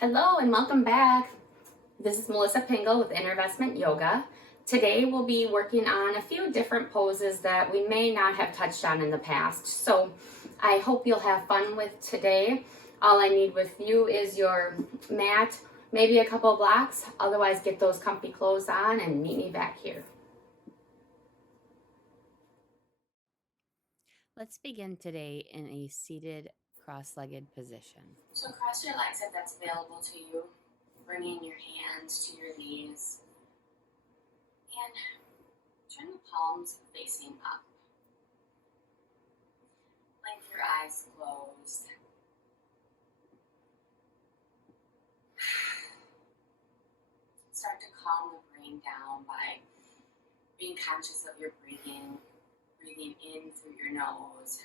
Hello and welcome back. This is Melissa Pingle with Investment Yoga. Today we'll be working on a few different poses that we may not have touched on in the past. So I hope you'll have fun with today. All I need with you is your mat, maybe a couple blocks. Otherwise, get those comfy clothes on and meet me back here. Let's begin today in a seated cross-legged position. So cross your legs if that's available to you. Bringing your hands to your knees and turn the palms facing up. Blink your eyes closed. Start to calm the brain down by being conscious of your breathing. Breathing in through your nose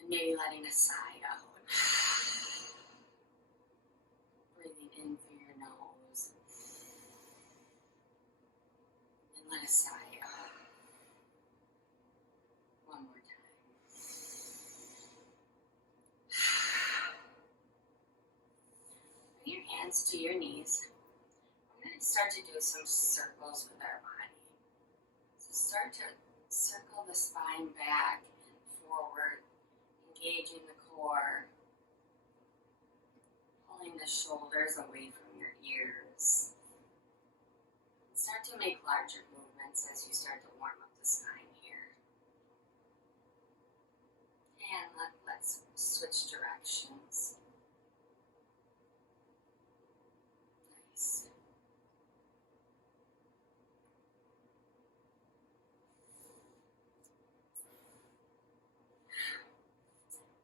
and maybe letting a sigh out. Breathing in through your nose and let a sigh out. One more time. Bring your hands to your knees. We're going to start to do some circles with our body. Start to circle the spine back and forward, engaging the core, pulling the shoulders away from your ears. Start to make larger movements as you start to warm up the spine here. And let's switch directions. Nice.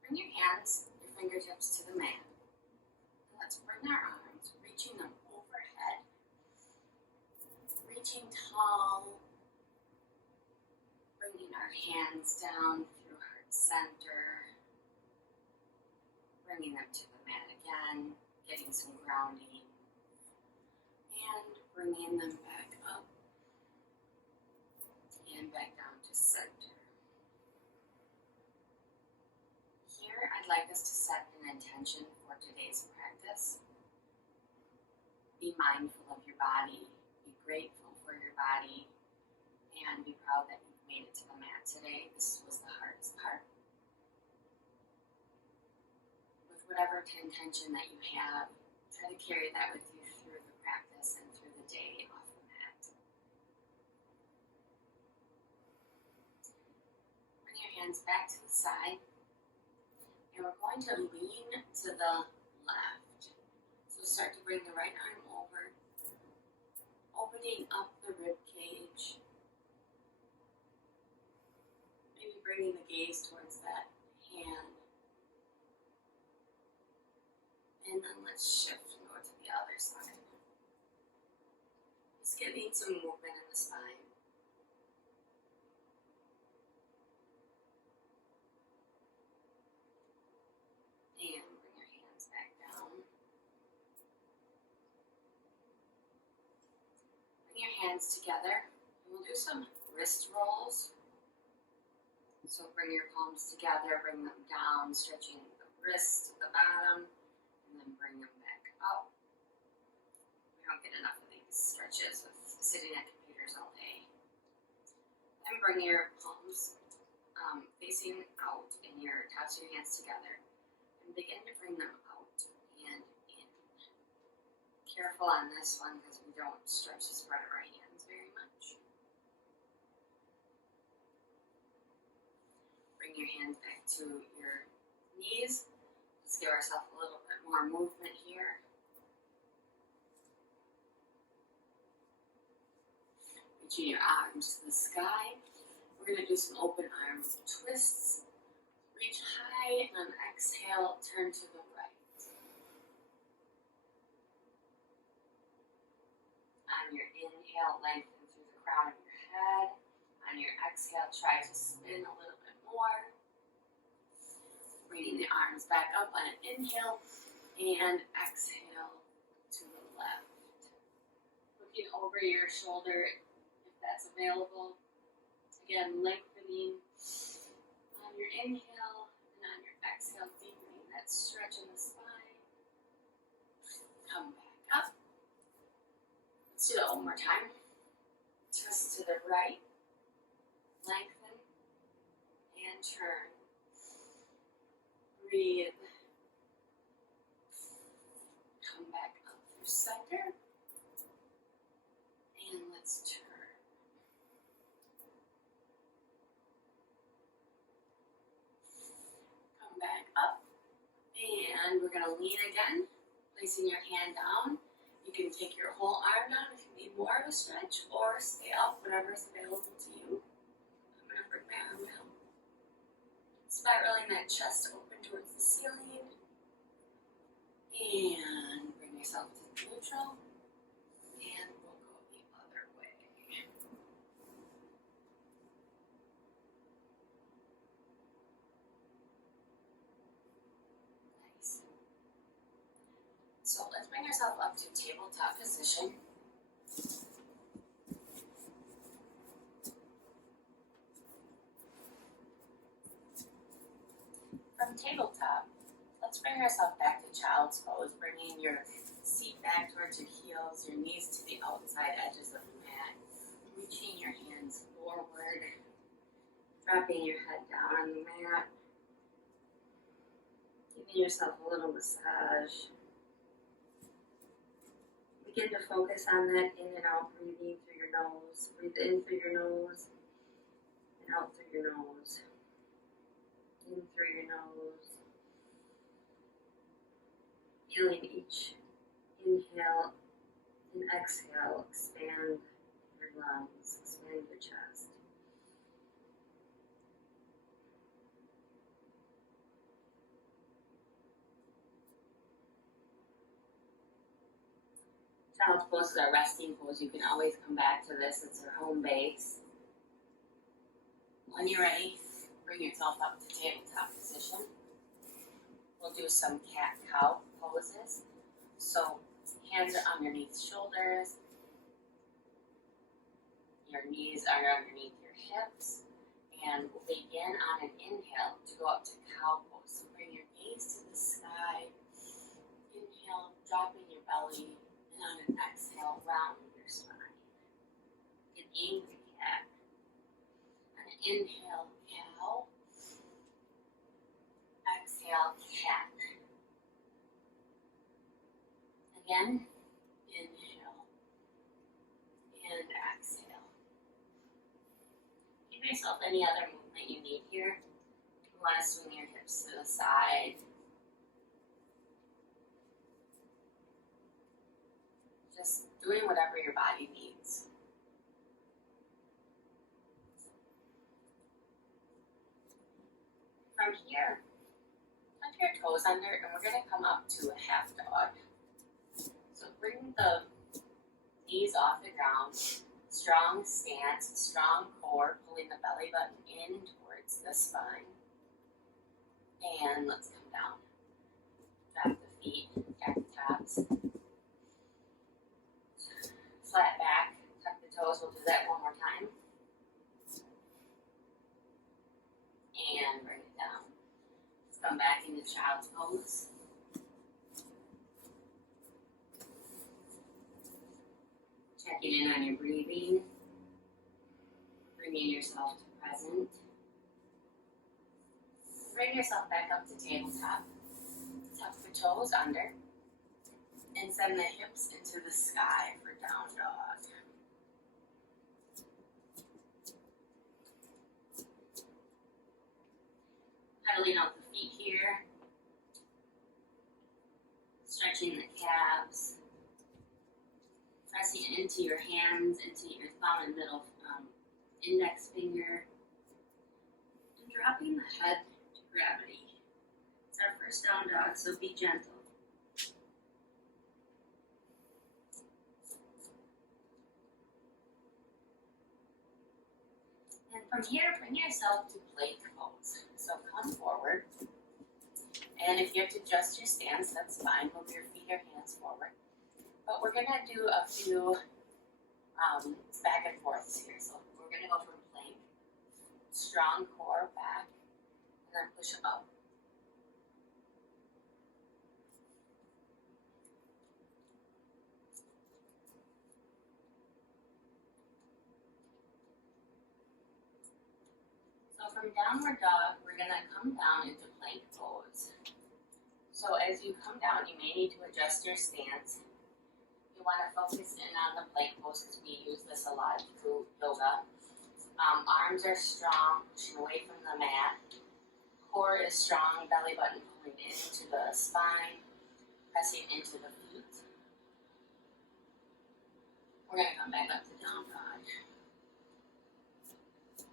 Bring your hands, your fingertips to the mat. Let's bring our arms, reaching them overhead, reaching tall, bringing our hands down through heart center, bringing them to the mat again, getting some grounding, and bringing them back up and back down to center. I'd like us to set an intention for today's practice. Be mindful of your body, be grateful for your body, and be proud that you've made it to the mat today. This was the hardest part. With whatever intention that you have, try to carry that with you through the practice and through the day off the mat. Bring your hands back to the side. And we're going to lean to the left. So start to bring the right arm over, opening up the rib cage. Maybe bringing the gaze towards that hand. And then let's shift and go to the other side. Just getting some movement in the spine. Hands together. We'll do some wrist rolls. So bring your palms together, bring them down, stretching the wrists to the bottom, and then bring them back up. We don't get enough of these stretches with sitting at computers all day. Then bring your palms facing out and your tops of your hands together, and begin to bring them out and in. Careful on this one because we don't stretch the spread of our hands very much. Bring your hands back to your knees. Let's give ourselves a little bit more movement here. Reaching your arms to the sky. We're going to do some open arm twists. Reach high and on exhale, turn to the right. On your inhale, lengthen through the crown of your head. On your exhale, try to spin a little bit more. Bringing the arms back up on an inhale and exhale to the left. Looking over your shoulder if that's available. Again, lengthening on your inhale and on your exhale, deepening that stretch in the spine. come back up. Let's do that one more time. Twist to the right, lengthen, and turn. Breathe. Come back up through center. And let's turn. Come back up. And we're going to lean again, placing your hand down. You can take your whole arm down if you need more of a stretch, or stay up, whatever is available to you. I'm going to bring my arm down. Spiraling that chest open towards the ceiling. And bring yourself to neutral. And we'll go the other way. Nice. So let's bring yourself up to tabletop position. From tabletop, let's bring yourself back to child's pose, bringing your seat back towards your heels, your knees to the outside edges of the mat, reaching your hands forward, dropping your head down on the mat, giving yourself a little massage. Begin to focus on that in and out breathing through your nose. Breathe in through your nose and out through your nose. In through your nose. Feeling each inhale and exhale expand your lungs, expand your chest. Child's pose is our resting pose. You can always come back to this. It's our home base. When you're ready, bring yourself up to tabletop position. We'll do some cat-cow poses. So hands are underneath shoulders. Your knees are underneath your hips. And we'll begin on an inhale to go up to cow pose. So bring your gaze to the sky. Inhale, dropping your belly. And on an exhale, rounding your spine. An angry cat. On an inhale, cow. Exhale, cat. Again, inhale. And exhale. Give yourself any other movement you need here. You want to swing your hips to the side. Just doing whatever your body needs. From here, tuck your toes under, and we're going to come up to a half dog. So bring the knees off the ground, strong stance, strong core, pulling the belly button in towards the spine. And let's come down. Drop the feet, cat tops. Flat back, tuck the toes. We'll do that one more time. And bring it down. Let's come back into child's pose. Checking in on your breathing. Bringing yourself to present. Bring yourself back up to tabletop. Tuck the toes under. And send the hips into the sky for down dog. Pedaling out the feet here. Stretching the calves. Pressing into your hands, into your thumb and middle index finger. And dropping the head to gravity. It's our first down dog, so be gentle. And from here, bring yourself to plank pose. So come forward. And if you have to adjust your stance, that's fine. Move your feet or hands forward. But we're going to do a few back and forths here. So we're going to go from plank, strong core back, and then push up. from downward dog, we're gonna come down into plank pose. So as you come down, you may need to adjust your stance. You wanna focus in on the plank pose because we use this a lot through yoga. Arms are strong, pushing away from the mat. Core is strong, belly button pulling into the spine, pressing into the feet. We're gonna come back up to down dog.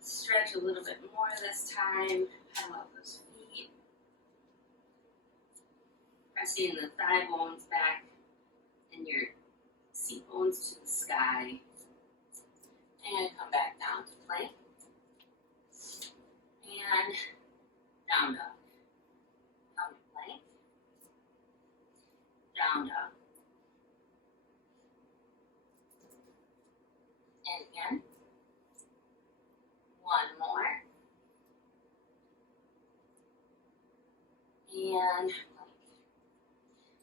Stretch a little bit more this time, pedal out those feet. Pressing the thigh bones back and your seat bones to the sky. And come back down to plank. And down dog. Come to plank. Down dog. And again. One more. And plank.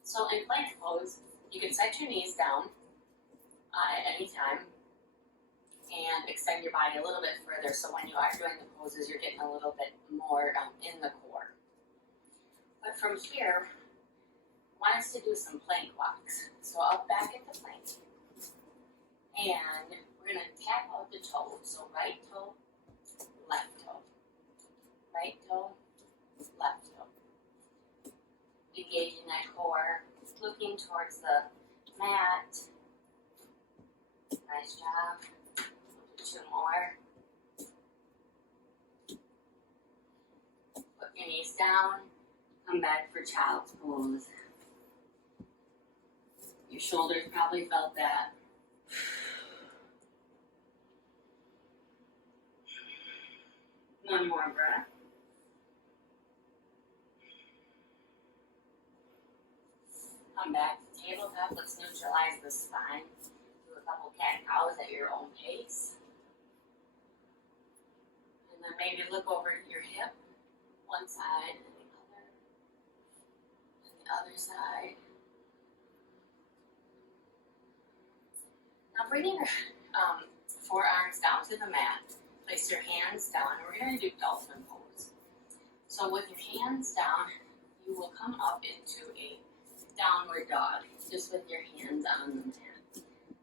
So in plank pose, you can set your knees down at any time and extend your body a little bit further, so when you are doing the poses, you're getting a little bit more in the core. But from here, I want us to do some plank walks. So up back into plank, and we're gonna tap out the toes. So right toe, left toe, right toe, left toe. Engaging that core, looking towards the mat. Nice job. Two more. Put your knees down. Come back for child's pose. Your shoulders probably felt that. One more breath. Come back to tabletop. Let's neutralize the spine. Do a couple cat-cows at your own pace. And then maybe look over your hip, one side and the other side. Now bring your forearms down to the mat. Place your hands down. We're going to do dolphin pose. So with your hands down, you will come up into a downward dog, just with your hands on the mat.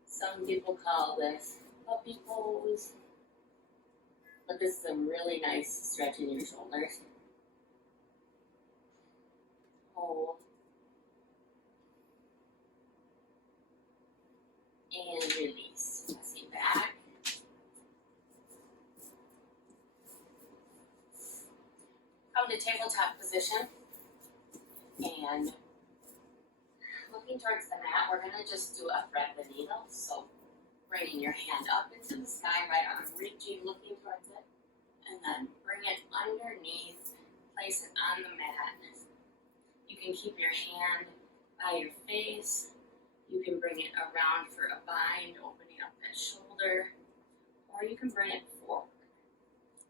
Some people call this puppy pose. But this is a really nice stretch in your shoulders. Hold. And release. Pressing back. Come to tabletop position. And looking towards the mat, we're going to just do a thread the needle. So bringing your hand up into the sky, right arm reaching, looking towards it, and then bring it underneath, place it on the mat. You can keep your hand by your face. You can bring it around for a bind, opening up that shoulder, or you can bring it forward.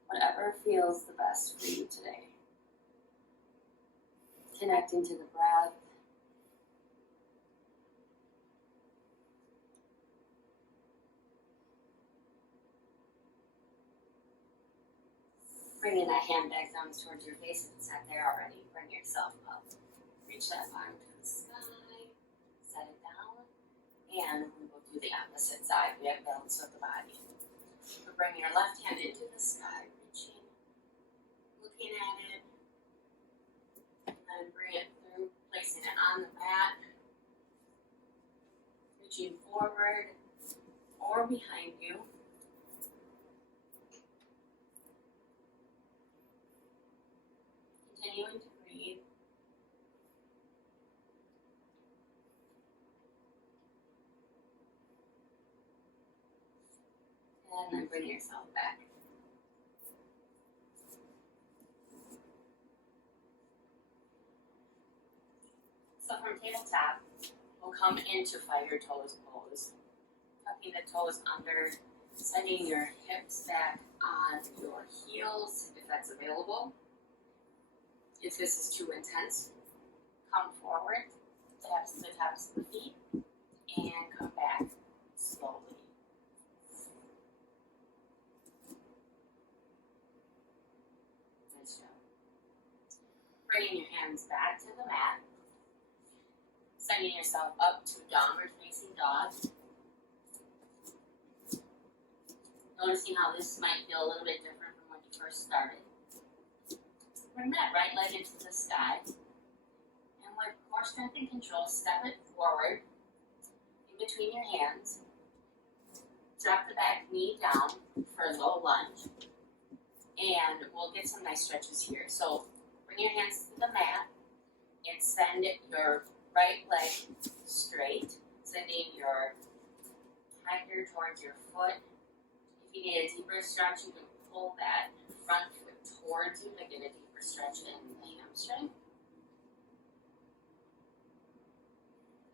Whatever feels the best for you today. Connecting to the breath. Bringing that hand back down towards your face if it's not there already. Bring yourself up. Reach that arm to the sky. Set it down. And we will do the opposite side. We have balance with the body. So bring your left hand into the sky. Reaching. Looking at it. And then bring it through. Placing it on the mat. Reaching forward or behind you. Continuing to breathe. And then bring yourself back. So from tabletop, we'll come into fire toes pose. Tucking the toes under, sending your hips back on your heels if that's available. If this is too intense, come forward, taps the tops of the feet, and come back slowly. this show. Bringing your hands back to the mat. Sending yourself up to downward facing dog. Noticing how this might feel a little bit different from when you first started. Bring that right leg into the sky. And with more strength and control, step it forward in between your hands. Drop the back knee down for a low lunge. And we'll get some nice stretches here. So bring your hands to the mat and send your right leg straight, sending your hinder towards your foot. If you need a deeper stretch, you can pull that front foot towards you to get a deeper stretch in the hamstring.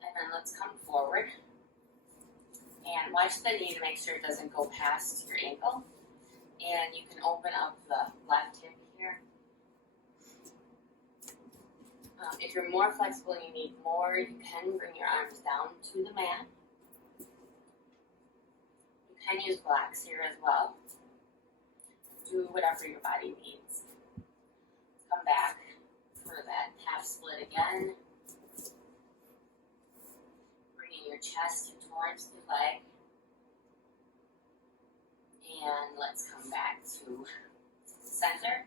And then let's come forward and watch the knee to make sure it doesn't go past your ankle. And you can open up the left hip here. If you're more flexible and you need more, you can bring your arms down to the mat. You can use blocks here as well. Do whatever your body needs. Come back for that half split again. Bringing your chest towards the leg. And let's come back to center.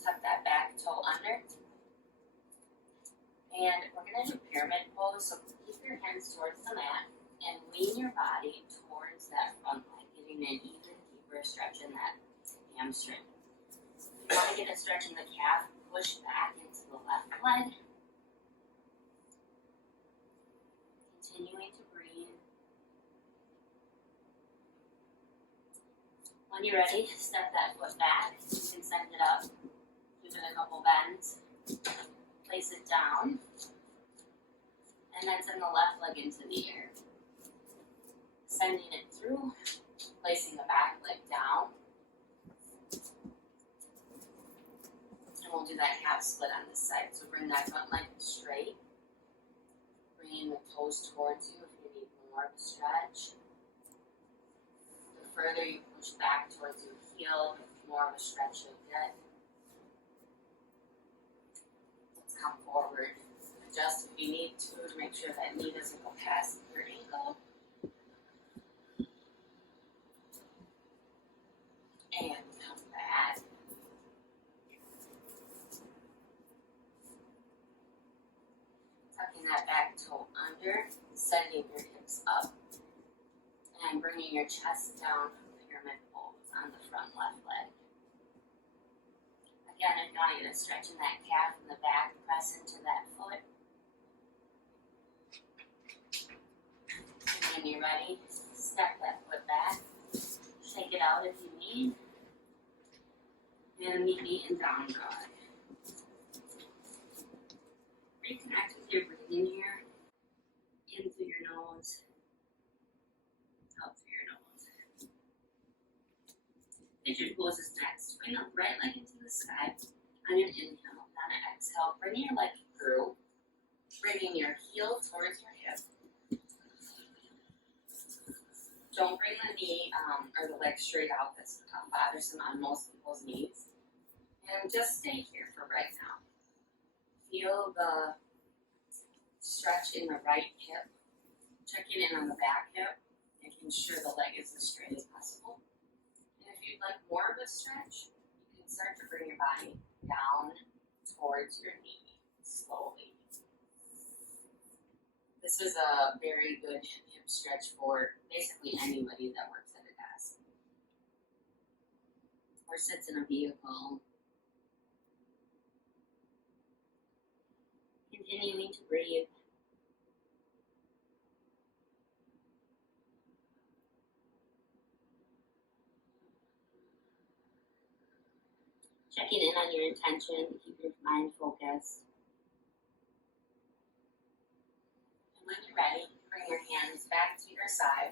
Tuck that back toe under. And we're going to do pyramid pose. So keep your hands towards the mat and lean your body towards that front leg, getting an even deeper stretch in that hamstring. If you want to get a stretch in the calf, push back into the left leg. Continuing to breathe. When you're ready, step that foot back. You can send it up. Give it a couple bends. Place it down. And then send the left leg into the air. Sending it through. Placing the back leg down. And we'll do that half split on this side. So bring that front leg straight. Bringing the toes towards you if you need more of a stretch. The further you push back towards your heel, the more of a stretch you'll get. Let's come forward. Adjust if you need to make sure that knee doesn't go past your ankle. And come back. Tucking that back toe under, sending your hips up, and bringing your chest down from pyramid pose on the front left leg. Again, if you want to get a stretch in that calf in the back, press into that foot. And when you're ready, step that foot back, shake it out if you need, and meet me in down dog. Reconnect with your breathing here. In through your nose, out through your nose. Pigeon pose is next. Bring the right leg into the sky on an inhale. On an exhale, bring your leg through, bringing your heel towards your hip. Don't bring the knee or the leg straight out. That's bothersome on most people's knees. And just stay here for right now. Feel the stretch in the right hip, checking in on the back hip, making sure the leg is as straight as possible. And if you'd like more of a stretch, you can start to bring your body down towards your knee slowly. This is a very good hip stretch for basically anybody that works at a desk or sits in a vehicle. Continuing to breathe. Checking in on your intention to keep your mind focused. And when you're ready, bring your hands back to your side.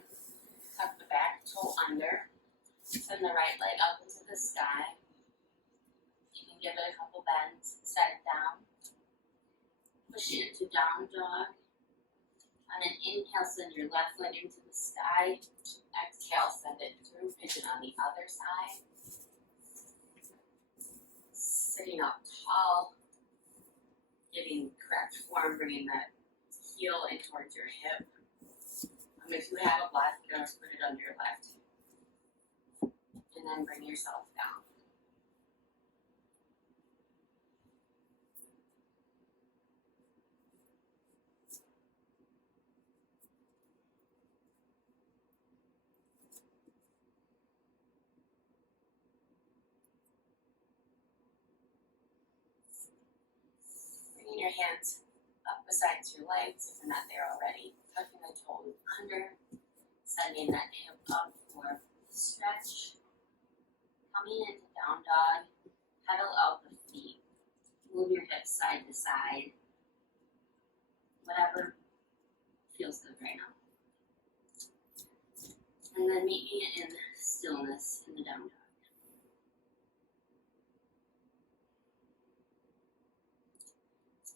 Tuck the back toe under. Send the right leg up into the sky. You can give it a couple bends. Set it down. Push it into down dog. On an inhale, send your left leg into the sky. Exhale, send it through pigeon on the other side. up tall, getting correct form, bringing that heel in towards your hip. If you have a left, you can just put it under your left. And then bring yourself down. Bringing your hands up beside your legs if you're not there already. Tucking the toes under. Sending that hip up for stretch. Coming into down dog. Pedal out the feet. Move your hips side to side. Whatever feels good right now. And then meet me in stillness in the down dog.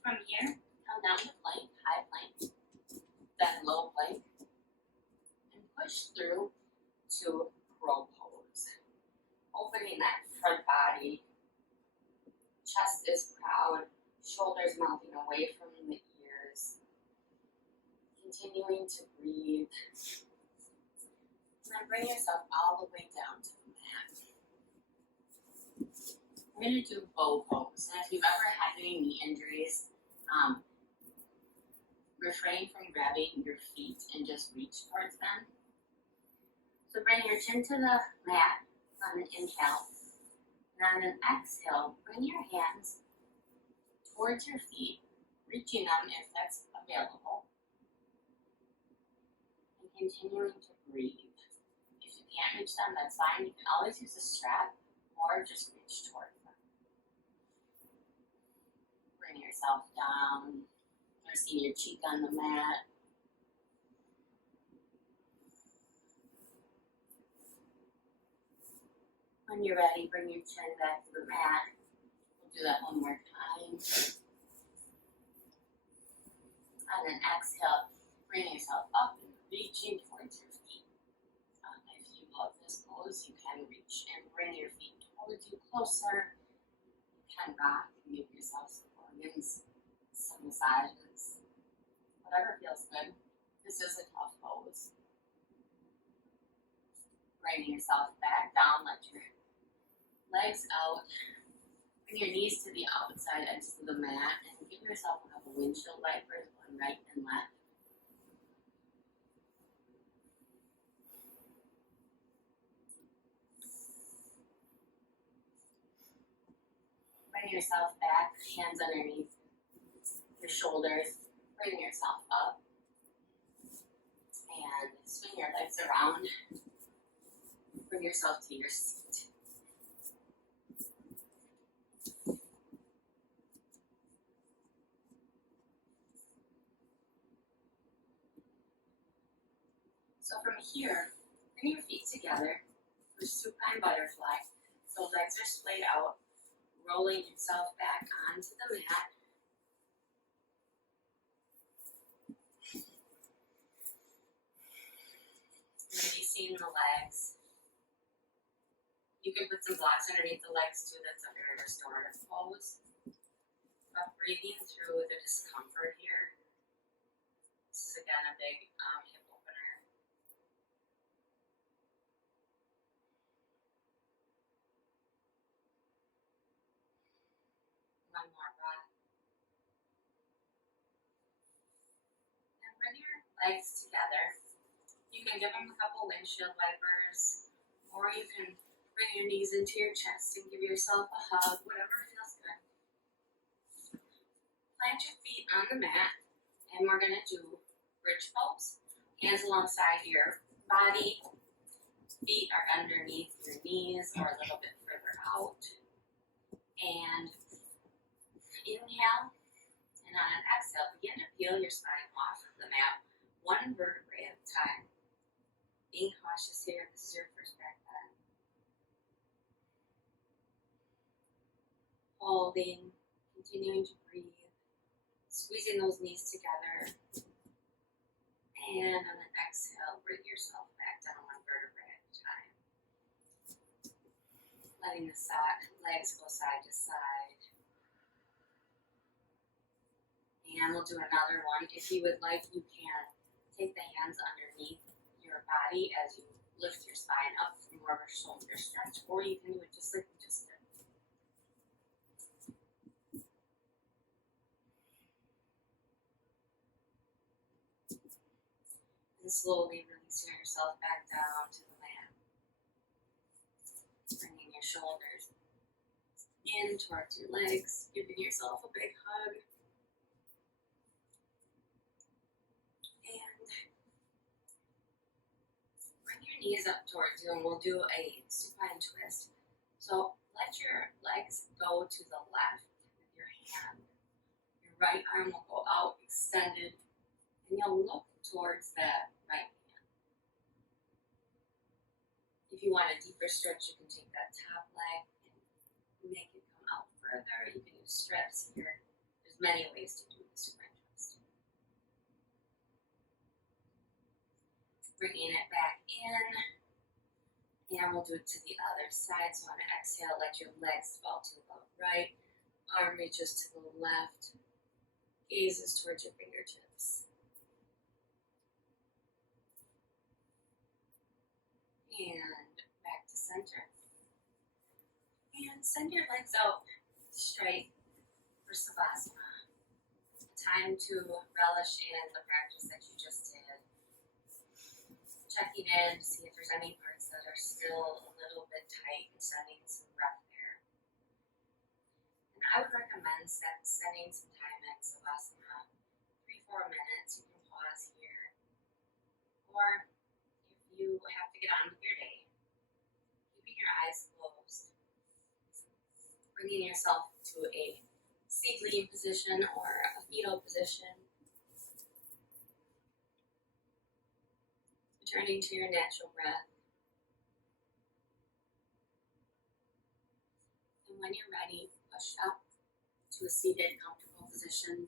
From here, come down to plank, high plank, then low plank, and push through to crow pose. Opening that front body, chest is proud, shoulders melting away from the ears. Continuing to breathe. And then bring yourself all the way down to the mat. We're going to do bow pose. And if you've ever had any knee injuries, refrain from grabbing your feet and just reach towards them. So bring your chin to the mat on an inhale. And on an exhale, bring your hands towards your feet, reaching them if that's available. And continuing to breathe. If you can't reach them, that's fine. You can always use a strap or just reach towards them. Bring yourself down. Resting your cheek on the mat. When you're ready, bring your chin back to the mat. We'll do that one more time. On an exhale, bring yourself up and reaching towards your feet. If you love this pose, you can reach and bring your feet towards you closer. You can rock and give yourself some organs, some massages. Whatever feels good. This is a tough pose. Bring yourself back down, let your legs out. Bring your knees to the outside edge of the mat and give yourself a couple windshield wipers, one right and left. Bring yourself back, hands underneath your shoulders. Bring yourself up and swing your legs around. Bring yourself to your seat. So from here, bring your feet together for supine butterfly. So legs are splayed out, rolling yourself back onto the mat. Releasing the legs. You can put some blocks underneath the legs too, that's under a restorative pose. But breathing through the discomfort here. This is again a big hip opener. One more breath. And bring your legs together. You can give them a couple windshield wipers, or you can bring your knees into your chest and give yourself a hug, whatever feels good. Plant your feet on the mat, and we're going to do bridge pose. Hands alongside your body, feet are underneath your knees or a little bit further out. And inhale, and on an exhale, begin to peel your spine off of the mat, one vertebrae at a time. Being cautious here, this is your first back bend. Holding, continuing to breathe, squeezing those knees together. And on an exhale, bring yourself back down one vertebrae at a time. Letting the legs go side to side. And we'll do another one. If you would like, you can take the hands underneath your body as you lift your spine up for more of a shoulder stretch, or you can do it just like we just did. And slowly releasing yourself back down to the mat. Bringing your shoulders in towards your legs, giving yourself a big hug. And bring your knees up towards you, and we'll do a supine twist. So let your legs go to the left with your hand. Your right arm will go out, extended, and you'll look towards that right hand. If you want a deeper stretch, you can take that top leg and make it come out further. You can use strips here. There's many ways to do the supine twist. Bringing it back in, and we'll do it to the other side. So on an exhale, let your legs fall to the right, arm reaches to the left, gazes towards your fingertips. And back to center. And send your legs out straight for Savasana. Time to relish in the practice that you just did. Checking in to see if there's any parts that are still a little bit tight and sending some breath there. And I would recommend spending some time in Savasana, 3-4 minutes. You can pause here. Or if you have to get on with your day, keeping your eyes closed, bringing yourself to a seedling position or a fetal position, returning to your natural breath. And when you're ready, push up to a seated, comfortable position,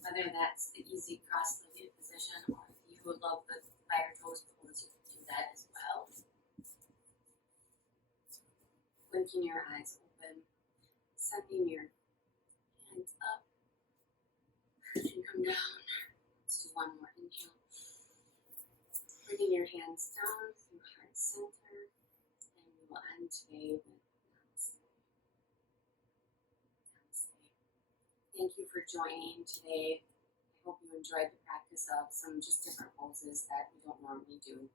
whether that's the easy cross-legged position or if you would love the fire toes pose, you can do that as well. Blinking your eyes open, sending your hands up and come down. Let's do one more inhale. Bringing your hands down through heart center, and we will end today with Namaste. Namaste. Thank you for joining today. I hope you enjoyed the practice of some just different poses that we don't normally do.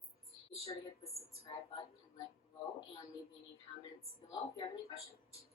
Be sure to hit the subscribe button and like below, and leave me any comments below if you have any questions.